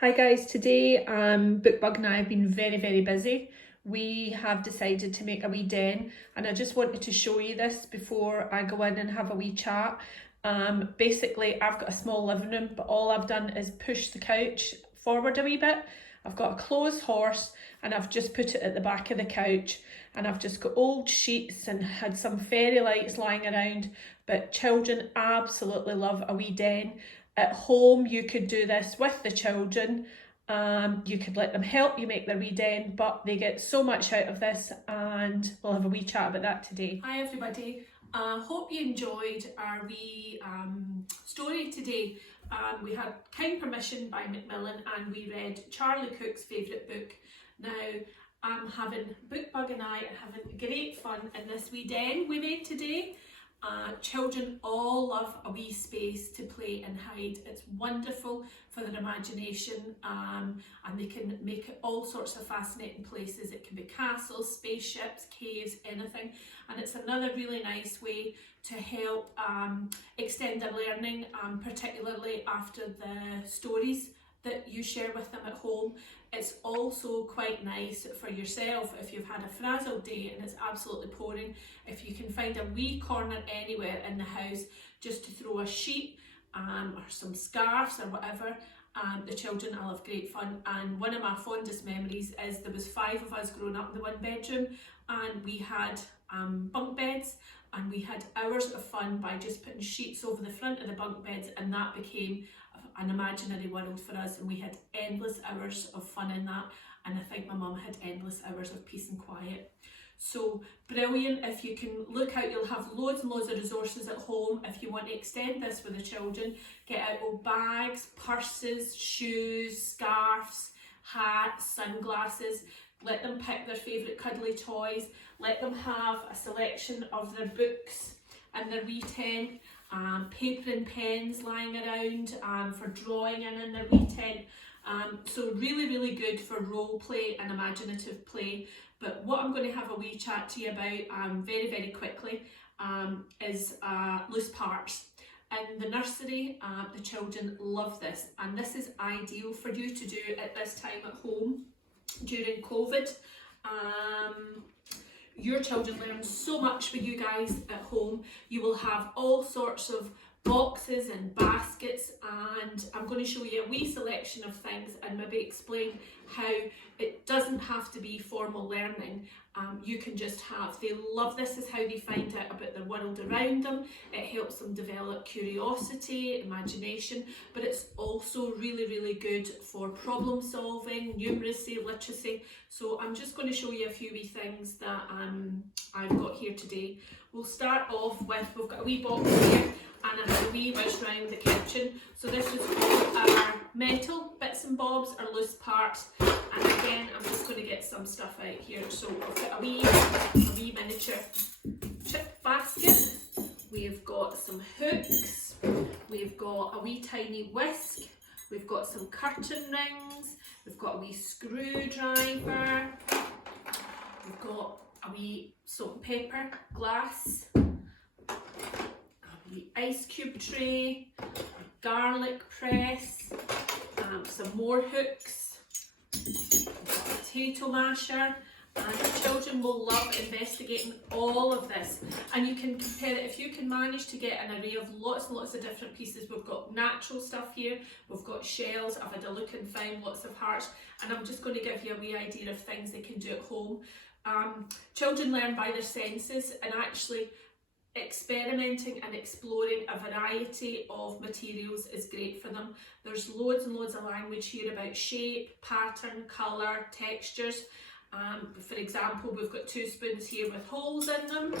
Hi guys, today Bookbug and I have been very busy. We have decided to make a wee den and I just wanted to show you this before I go in and have a wee chat. Basically I've got a small living room, but all I've done is push the couch forward a wee bit. I've got a clothes horse and I've just put it at the back of the couch, and I've just got old sheets and had some fairy lights lying around, but children absolutely love a wee den. At home, you could do this with the children. You could let them help you make their wee den, but they get so much out of this, and we'll have a wee chat about that today. Hi everybody, hope you enjoyed our wee story today. We had kind permission by Macmillan and we read Charlie Cook's favourite book. Now I'm having Bookbug and I are having great fun in this wee den we made today. Children all love a wee space to play and hide. It's wonderful for their imagination, and they can make it all sorts of fascinating places. It can be castles, spaceships, caves, anything, and it's another really nice way to help extend their learning, particularly after the stories that you share with them at home. It's also quite nice for yourself if you've had a frazzled day and it's absolutely pouring, if you can find a wee corner anywhere in the house just to throw a sheet or some scarves or whatever. The children will have great fun. And one of my fondest memories is there was 5 of us growing up in the one bedroom, and we had bunk beds, and we had hours of fun by just putting sheets over the front of the bunk beds, and that became an imaginary world for us, and we had endless hours of fun in that, and I think my mum had endless hours of peace and quiet. So brilliant. If you can look out, you'll have loads and loads of resources at home if you want to extend this with the children. Get out old bags, purses, shoes, scarves, hats, sunglasses. Let them pick their favourite cuddly toys. Let them have a selection of their books and their wee tent. Paper and pens lying around for drawing in their wee tent. So really good for role play and imaginative play. But what I'm going to have a wee chat to you about very quickly is loose parts. In the nursery, the children love this, and this is ideal for you to do at this time at home during COVID. Your children learn so much with you guys at home. You will have all sorts of boxes and baskets, and I'm going to show you a wee selection of things and maybe explain how it doesn't have to be formal learning. You can just have, they love this, is how they find out about the world around them. It helps them develop curiosity, imagination, but it's also really good for problem solving, numeracy, literacy. So I'm just going to show you a few wee things that I've got here today. We'll start off with, we've got a wee box here, and I had a wee whiz round the kitchen. So this is all our metal bits and bobs, our loose parts. And again, I'm just going to get some stuff out here. So I've got a wee miniature chip basket. We've got some hooks. We've got a wee tiny whisk. We've got some curtain rings. We've got a wee screwdriver. We've got a wee salt and pepper glass. The ice cube tray, a garlic press, some more hooks, a potato masher, and the children will love investigating all of this. And you can compare it, if you can manage to get an array of lots and lots of different pieces. We've got natural stuff here, we've got shells, I've had a look and found lots of hearts, and I'm just going to give you a wee idea of things they can do at home. Children learn by their senses, and actually experimenting and exploring a variety of materials is great for them. There's loads and loads of language here about shape, pattern, colour, textures. For example, we've got 2 spoons here with holes in them,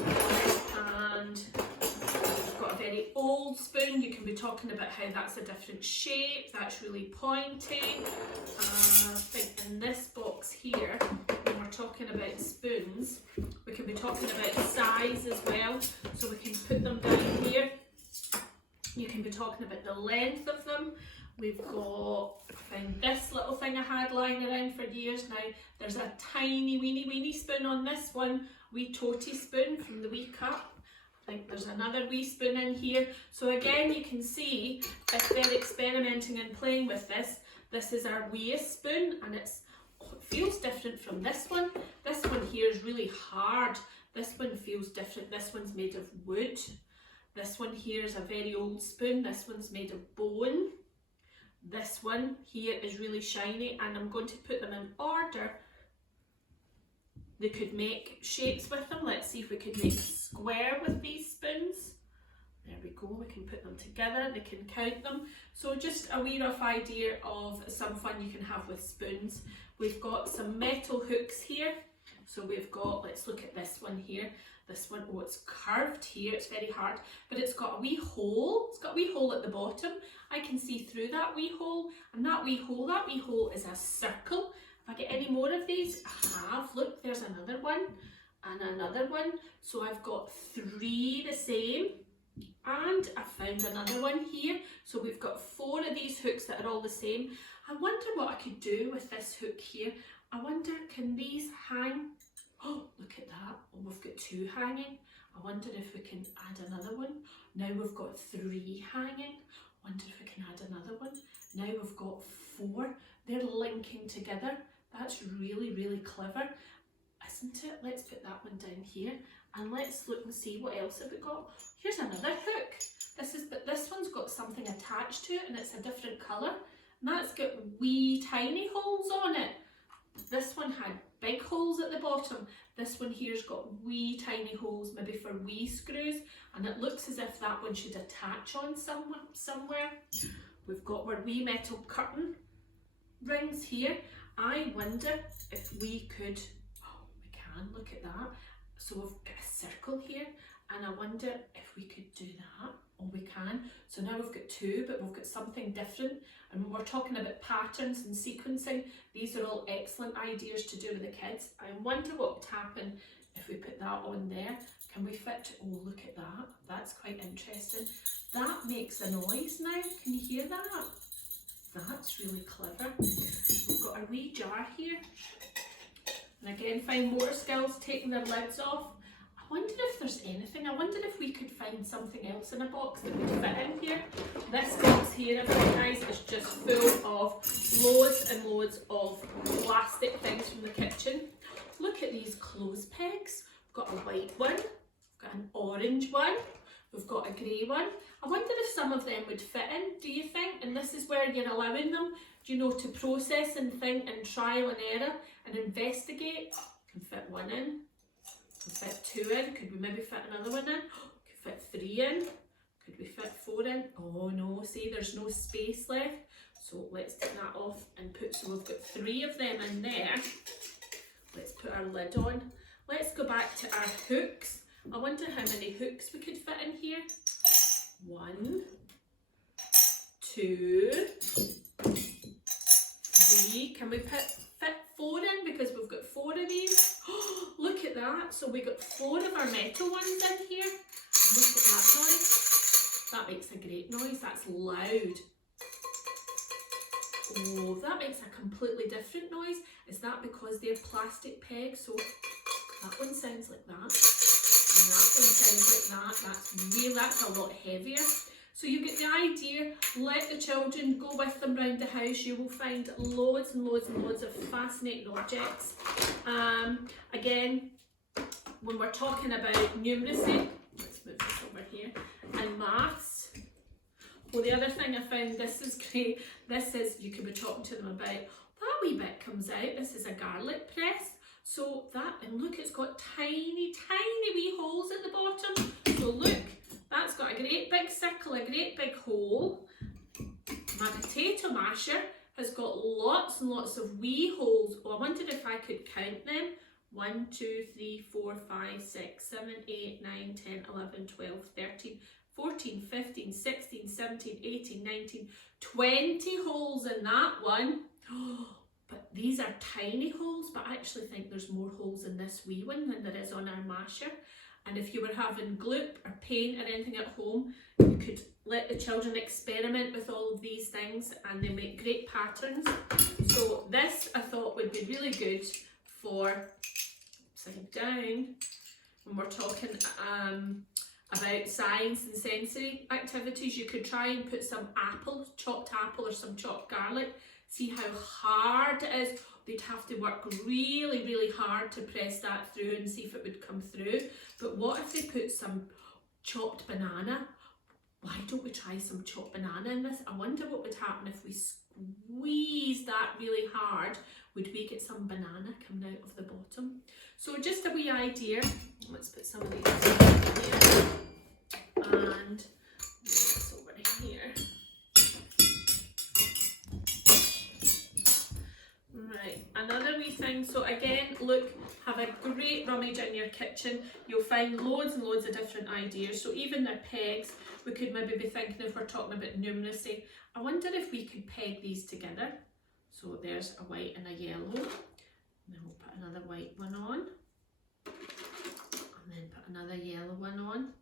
and we've got a very old spoon. You can be talking about how that's a different shape, that's really pointy. I think in this box here, when we're talking about spoons, we can be talking about size as well, so we can put them down here. You can be talking about the length of them. We've got, I found this little thing I had lying around for years now. There's a tiny weeny spoon on this one, wee toty spoon from the wee cup. I think there's another wee spoon in here. So again, you can see if they're experimenting and playing with this, This is our wee spoon, and it feels different from this one. This one here is really hard. This one feels different. This one's made of wood. This one here is a very old spoon. This one's made of bone. This one here is really shiny, and I'm going to put them in order. They could make shapes with them. Let's see if we could make a square with these spoons. There we go, we can put them together, they can count them. So just a wee rough idea of some fun you can have with spoons. We've got some metal hooks here. So we've got, let's look at this one here. This one, oh, it's curved here, it's very hard, but it's got a wee hole. It's got a wee hole at the bottom. I can see through that wee hole, and that wee hole is a circle. If I get any more of these, I have. Look, there's another one and another one. So I've got 3 the same, and I found another one here. So we've got 4 of these hooks that are all the same. I wonder what I could do with this hook here. I wonder, can these hang? Oh, look at that. Oh, we've got 2 hanging. I wonder if we can add another one. Now we've got 3 hanging. I wonder if we can add another one. Now we've got 4. They're linking together. That's really, really clever, isn't it? Let's put that one down here, and let's look and see what else have we got. Here's another hook. But this one's got something attached to it, and it's a different colour. And that's got wee tiny holes on it. This one had big holes at the bottom. This one here's got wee tiny holes, maybe for wee screws, and it looks as if that one should attach on somewhere. We've got our wee metal curtain rings here. I wonder if we could, oh, we can, look at that. So we've got a circle here, and I wonder if we could do that. Oh, we can. So now we've got 2, but we've got something different. And when we're talking about patterns and sequencing, these are all excellent ideas to do with the kids. I wonder what would happen if we put that on there. Can we fit, oh, look at that. That's quite interesting. That makes a noise now. Can you hear that? That's really clever. We've got our wee jar here. And again, fine motor skills, taking their lids off. I wonder if there's anything. I wonder if we could find something else in a box that would fit in here. This box here, guys, is just full of loads and loads of plastic things from the kitchen. Look at these clothes pegs. We've got a white one, we've got an orange one, we've got a grey one. I wonder if some of them would fit in, do you think? And this is where you're allowing them, do you know, to process and think and trial and error and investigate. Can fit 1 in, can fit 2 in, could we maybe fit another one in? Could fit 3 in, could we fit 4 in? Oh no, see, there's no space left. So let's take that off and put, so we've got 3 of them in there. Let's put our lid on. Let's go back to our hooks. I wonder how many hooks we could fit in here. 1, 2, 3. Can we fit 4 in, because we've got 4 of these? Oh, look at that. So we got 4 of our metal ones in here. And look at that noise. That makes a great noise. That's loud. Oh, that makes a completely different noise. Is that because they're plastic pegs? So that one sounds like that. And that one sounds like that. That's a lot heavier. So you get the idea. Let the children go with them round the house. You will find loads and loads and loads of fascinating objects. Again, when we're talking about numeracy, let's move this over here, and maths. Well, the other thing I found, this is great. This is, you could be talking to them about, that wee bit comes out. This is a garlic press. So that, and look, it's got tiny, tiny wee holes at the bottom. So look, that's got a great big circle, a great big hole. My potato masher has got lots and lots of wee holes. Oh, I wondered if I could count them. 1, 2, 3, 4, 5, 6, 7, 8, 9, 10, 11, 12, 13, 14, 15, 16, 17, 18, 19, 20 holes in that one. But these are tiny holes, but I actually think there's more holes in this wee one than there is on our masher. And if you were having gloop or paint or anything at home, you could let the children experiment with all of these things, and they make great patterns. So this I thought would be really good for upside down when we're talking about science and sensory activities. You could try and put some apple, chopped apple or some chopped garlic See how hard it is? They'd have to work really, really hard to press that through and see if it would come through. But what if they put some chopped banana? Why don't we try some chopped banana in this? I wonder what would happen if we squeeze that really hard. Would we get some banana coming out of the bottom? So just a wee idea. Let's put some of these in here. And this over here. Right, another wee thing. So again, look, have a great rummage in your kitchen. You'll find loads and loads of different ideas. So even their pegs, we could maybe be thinking, if we're talking about numeracy, I wonder if we could peg these together. So there's a white and a yellow. And then we'll put another white one on. And then put another yellow one on.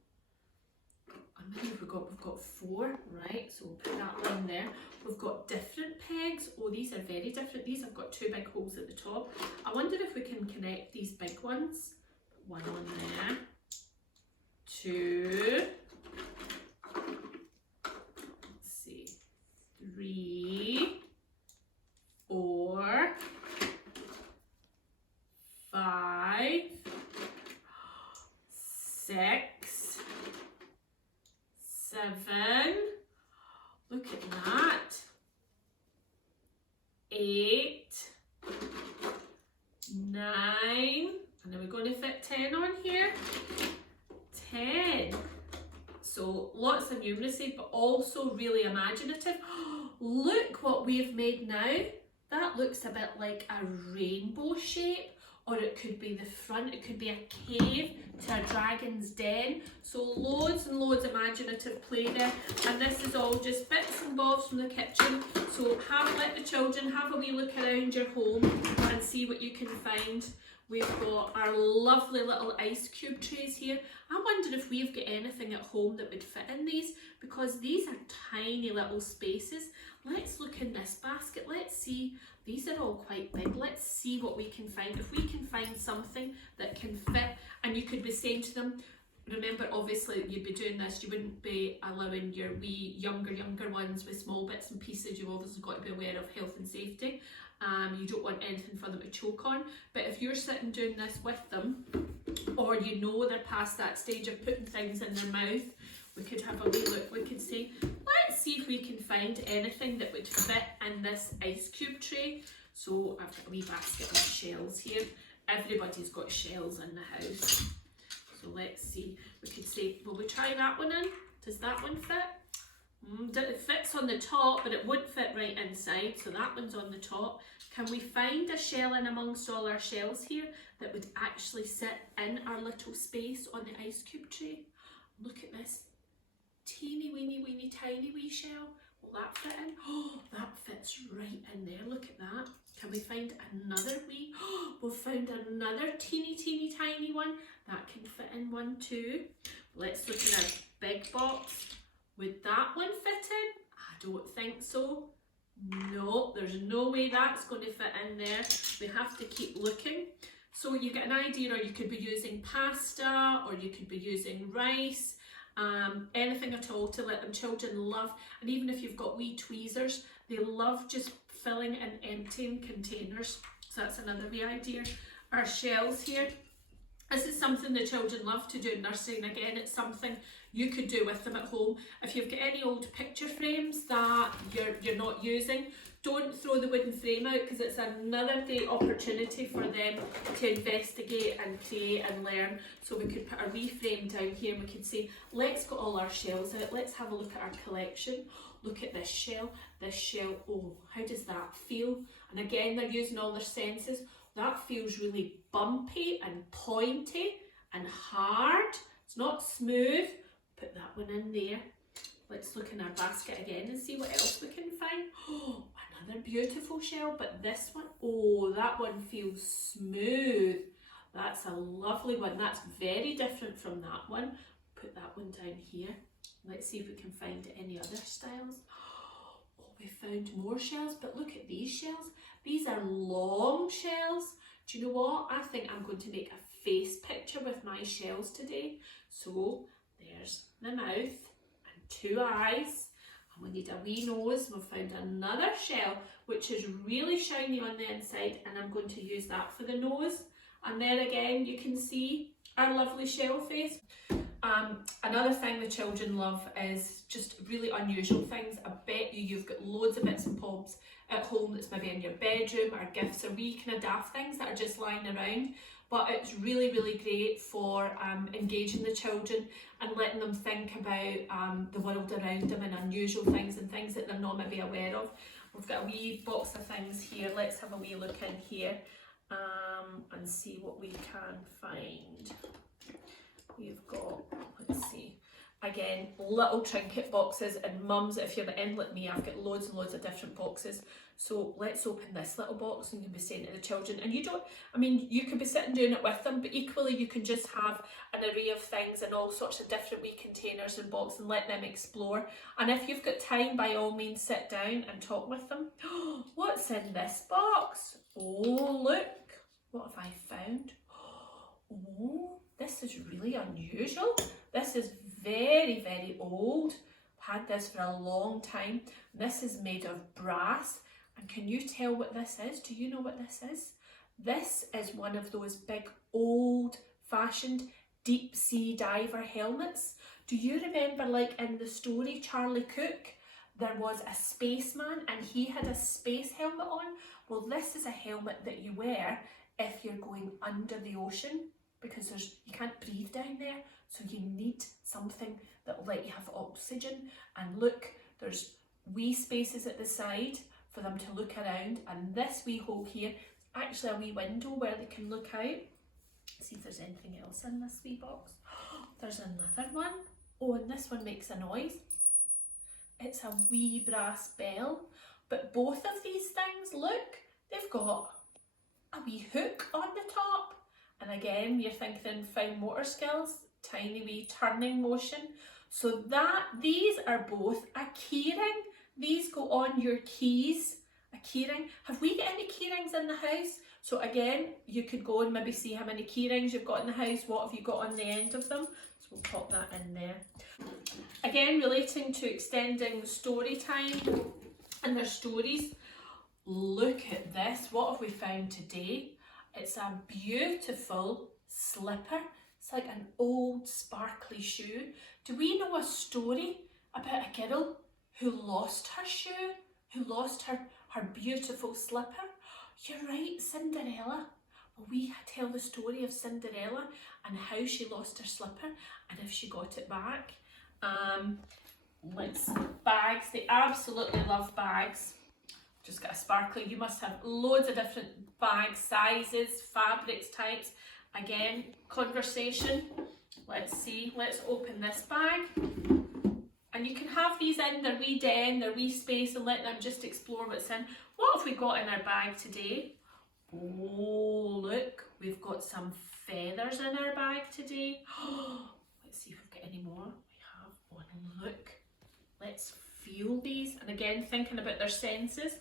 And maybe we've got 4, right? So we'll put that one there. We've got different pegs. Oh, these are very different. These have got 2 big holes at the top. I wonder if we can connect these big ones. Put one on there. 2. Let's see. 3. 4. 5. 6. 7. Look at that. 8. 9. And then we're going to fit 10 on here. 10. So lots of numeracy, but also really imaginative. Look what we've made now. That looks a bit like a rainbow shape, or it could be the front, it could be a cave to a dragon's den. So loads and loads of imaginative play there. And this is all just bits and bobs from the kitchen. So let the children have a wee look around your home and see what you can find. We've got our lovely little ice cube trays here. I wonder if we've got anything at home that would fit in these, because these are tiny little spaces. Let's look in this basket. Let's see. These are all quite big. Let's see what we can find. If we can find something that can fit, and you could be saying to them, remember, obviously you'd be doing this, you wouldn't be allowing your wee younger ones with small bits and pieces. You've obviously got to be aware of health and safety. You don't want anything for them to choke on. But if you're sitting doing this with them, or you know they're past that stage of putting things in their mouth, we could have a wee look. We could say, let's see if we can find anything that would fit in this ice cube tray. So I've got a wee basket of shells here. Everybody's got shells in the house. So let's see. We could say, will we try that one in? Does that one fit? It fits on the top, but it won't fit right inside. So that one's on the top. Can we find a shell in amongst all our shells here that would actually sit in our little space on the ice cube tray? Look at this. Teeny weeny tiny wee shell. Will that fit in? Oh, that fits right in there. Look at that. Can we find another wee? Oh, we've found another teeny tiny one. That can fit in one too. Let's look in our big box. Would that one fit in? I don't think so. No, there's no way that's going to fit in there. We have to keep looking. So you get an idea, or you could be using pasta, or you could be using rice. Anything at all to let them. Children love, and even if you've got wee tweezers, they love just filling and emptying containers. So that's another wee idea. Our shells here. This is something the children love to do in nursery, and again, it's something you could do with them at home. If you've got any old picture frames that you're not using, don't throw the wooden frame out, because it's another great opportunity for them to investigate and create and learn. So we could put a wee frame down here and we could say, let's get all our shells out, let's have a look at our collection. Look at this shell, oh, how does that feel? And again, they're using all their senses. That feels really bumpy and pointy and hard. It's not smooth. Put that one in there. Let's look in our basket again and see what else we can find. Oh, another beautiful shell, but this one, oh, that one feels smooth. That's a lovely one. That's very different from that one. Put that one down here. Let's see if we can find any other styles. Oh, we found more shells, but look at these shells. These are long shells. Do you know what? I think I'm going to make a face picture with my shells today. So there's the mouth and 2 eyes. And we need a wee nose. We've found another shell which is really shiny on the inside, and I'm going to use that for the nose. And there again you can see our lovely shell face. Another thing the children love is just really unusual things. I bet you've got loads of bits and bobs at home that's maybe in your bedroom, or gifts, or wee kind of daft things that are just lying around. But it's really, really great for engaging the children and letting them think about the world around them and unusual things and things that they're not maybe aware of. We've got a wee box of things here. Let's have a wee look in here and see what we can find. We've got, let's see, again, little trinket boxes, and mums, if you're in like me, I've got loads and loads of different boxes. So let's open this little box, and you can be saying to the children, and you don't, I mean, you could be sitting doing it with them, but equally you can just have an array of things in all sorts of different wee containers and boxes and let them explore. And if you've got time, by all means, sit down and talk with them. What's in this box? Oh, look, what have I found? Oh, this is really unusual. This is very, very old. I've had this for a long time. This is made of brass. And can you tell what this is? Do you know what this is? This is one of those big old-fashioned deep sea diver helmets. Do you remember, like in the story Charlie Cook, there was a spaceman and he had a space helmet on? Well, this is a helmet that you wear if you're going under the ocean, because you can't breathe down there, so you need something that will let you have oxygen. And look, there's wee spaces at the side for them to look around, and this wee hole here is actually a wee window where they can look out. See if there's anything else in this wee box. There's another one. Oh, and this one makes a noise. It's a wee brass bell. But both of these things, look, they've got a wee hook on the top. And again, you're thinking fine motor skills, tiny wee turning motion. So these are both a keyring. These go on your keys, a keyring. Have we got any keyrings in the house? So again, you could go and maybe see how many keyrings you've got in the house. What have you got on the end of them? So we'll pop that in there. Again, relating to extending story time and their stories. Look at this. What have we found today? It's a beautiful slipper. It's like an old sparkly shoe. Do we know a story about a girl who lost her shoe, who lost her beautiful slipper? You're right, Cinderella. Well, we tell the story of Cinderella and how she lost her slipper and if she got it back. Let's see, bags. They absolutely love bags. Just got a sparkly. You must have loads of different bag sizes, fabrics, types. Again, conversation. Let's see, let's open this bag. And you can have these in their wee den, their wee space, and let them just explore what's in. What have we got in our bag today? Oh, look, we've got some feathers in our bag today. Let's see if we've got any more. We have one. Look, let's feel these. And again, thinking about their senses.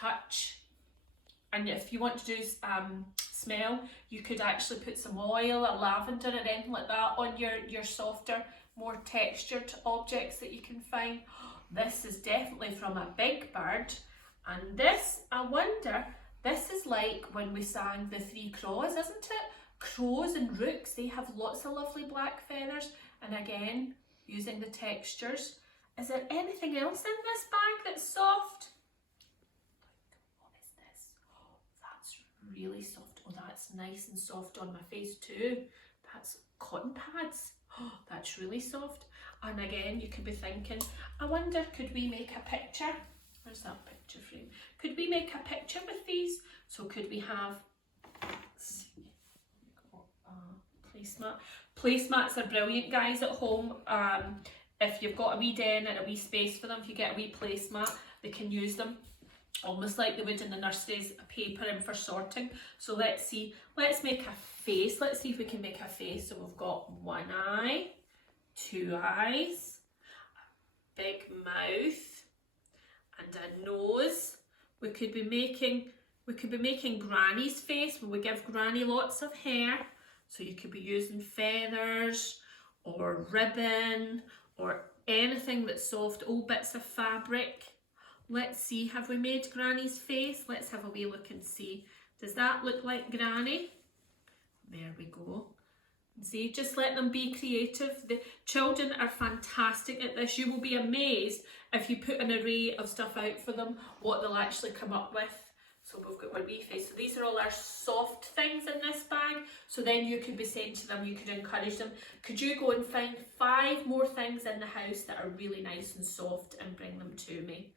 Touch, and if you want to do smell, you could actually put some oil or lavender or anything like that on your softer, more textured objects that you can find. This is definitely from a big bird, and this, I wonder, this is like when we sang the Three Crows, isn't it? Crows and rooks, they have lots of lovely black feathers, and again, using the textures. Is there anything else in this bag that's soft? Really soft. Oh, that's nice and soft on my face too. That's cotton pads. Oh, that's really soft. And again, you could be thinking, I wonder, could we make a picture? Where's that picture frame? Could we make a picture with these? So could we have, let's see, placemat. Placemats are brilliant, guys, at home. If you've got a wee den and a wee space for them, if you get a wee placemat, they can use them almost like they would in the nurseries, a paper in for sorting. So let's see, let's make a face. Let's see if we can make a face. So we've got one eye, two eyes, a big mouth, and a nose. We could be making Granny's face when we give Granny lots of hair. So you could be using feathers or ribbon or anything that's soft, old bits of fabric. Let's see, have we made Granny's face? Let's have a wee look and see. Does that look like Granny? There we go. See, just let them be creative. The children are fantastic at this. You will be amazed if you put an array of stuff out for them, what they'll actually come up with. So we've got our wee face. So these are all our soft things in this bag. So then you could be saying to them, you could encourage them, could you go and find 5 more things in the house that are really nice and soft and bring them to me?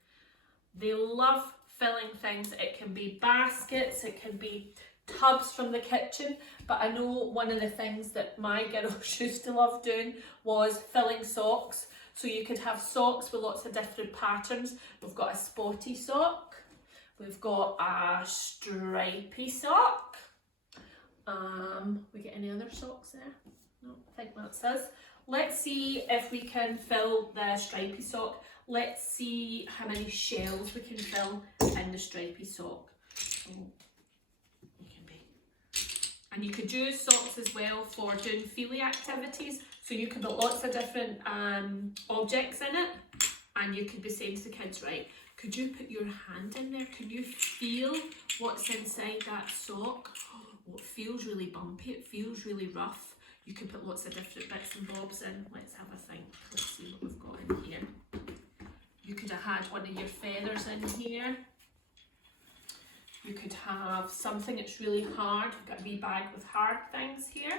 They love filling things. It can be baskets, it can be tubs from the kitchen, but I know one of the things that my girls used to love doing was filling socks. So you could have socks with lots of different patterns. We've got a spotty sock, we've got a stripy sock. We get any other socks there? No, I think that's us. Let's see if we can fill the stripy sock. Let's see how many shells we can fill in the stripy sock. So, and you could use socks as well for doing feely activities. So you could put lots of different objects in it, and you could be saying to the kids, right, could you put your hand in there? Can you feel what's inside that sock? Oh, it feels really bumpy, it feels really rough. You can put lots of different bits and bobs in. Let's have a think. Let's see what we've got in here. You could have had one of your feathers in here. You could have something that's really hard. We've got a wee bag with hard things here.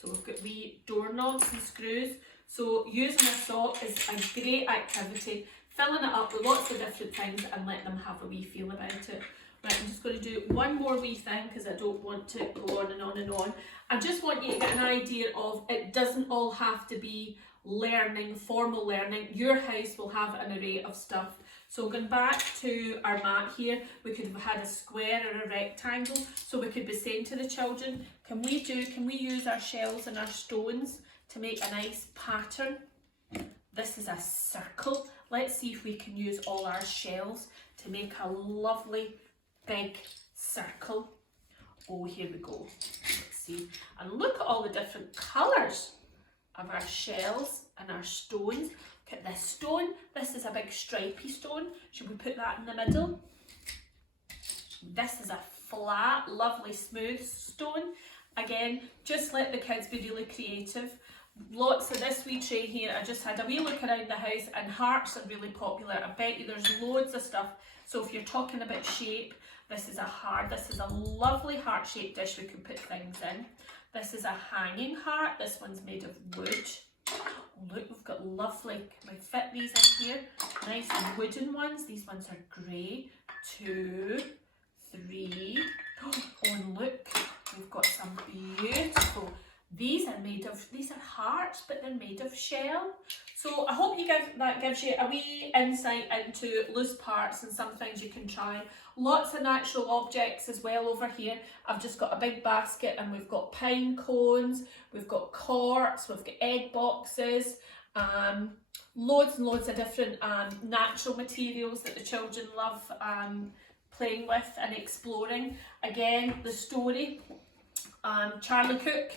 So we've got wee doorknobs and screws. So using a sock is a great activity. Filling it up with lots of different things and let them have a wee feel about it. Right, I'm just going to do one more wee thing because I don't want to go on and on and on. I just want you to get an idea of it doesn't all have to be learning, formal learning. Your house will have an array of stuff. So going back to our mat here, we could have had a square or a rectangle. So we could be saying to the children, can we use our shells and our stones to make a nice pattern? This is a circle. Let's see if we can use all our shells to make a lovely big circle. Oh, here we go. Let's see. And look at all the different colours of our shells and our stones. Look at this stone. This is a big stripy stone. Should we put that in the middle? This is a flat, lovely, smooth stone. Again, just let the kids be really creative. Lots of this wee tray here. I just had a wee look around the house, and hearts are really popular. I bet you there's loads of stuff. So if you're talking about shape, this is a lovely heart-shaped dish we can put things in. This is a hanging heart. This one's made of wood. Oh, look, we've got lovely, can we fit these in here? Nice wooden ones. These ones are grey. 2, 3. Oh, and look, we've got some beautiful, these are hearts, but they're made of shell. So I hope that gives you a wee insight into loose parts and some things you can try. Lots of natural objects as well over here. I've just got a big basket and we've got pine cones, we've got corks, we've got egg boxes, loads and loads of different natural materials that the children love playing with and exploring. Again, the story, Charlie Cook,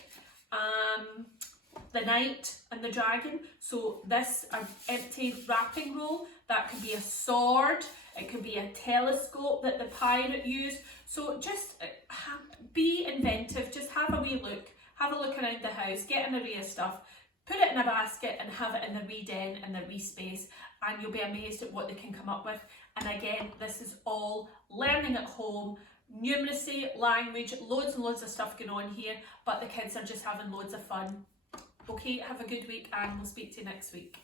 the knight and the dragon. So this empty wrapping roll, that could be a sword, it could be a telescope that the pirate used. So just be inventive, just have a wee look, have a look around the house, get an array of stuff, put it in a basket and have it in the wee den, in the wee space, and you'll be amazed at what they can come up with. And again, this is all learning at home, numeracy, language, loads and loads of stuff going on here, but the kids are just having loads of fun. Okay, have a good week and we'll speak to you next week.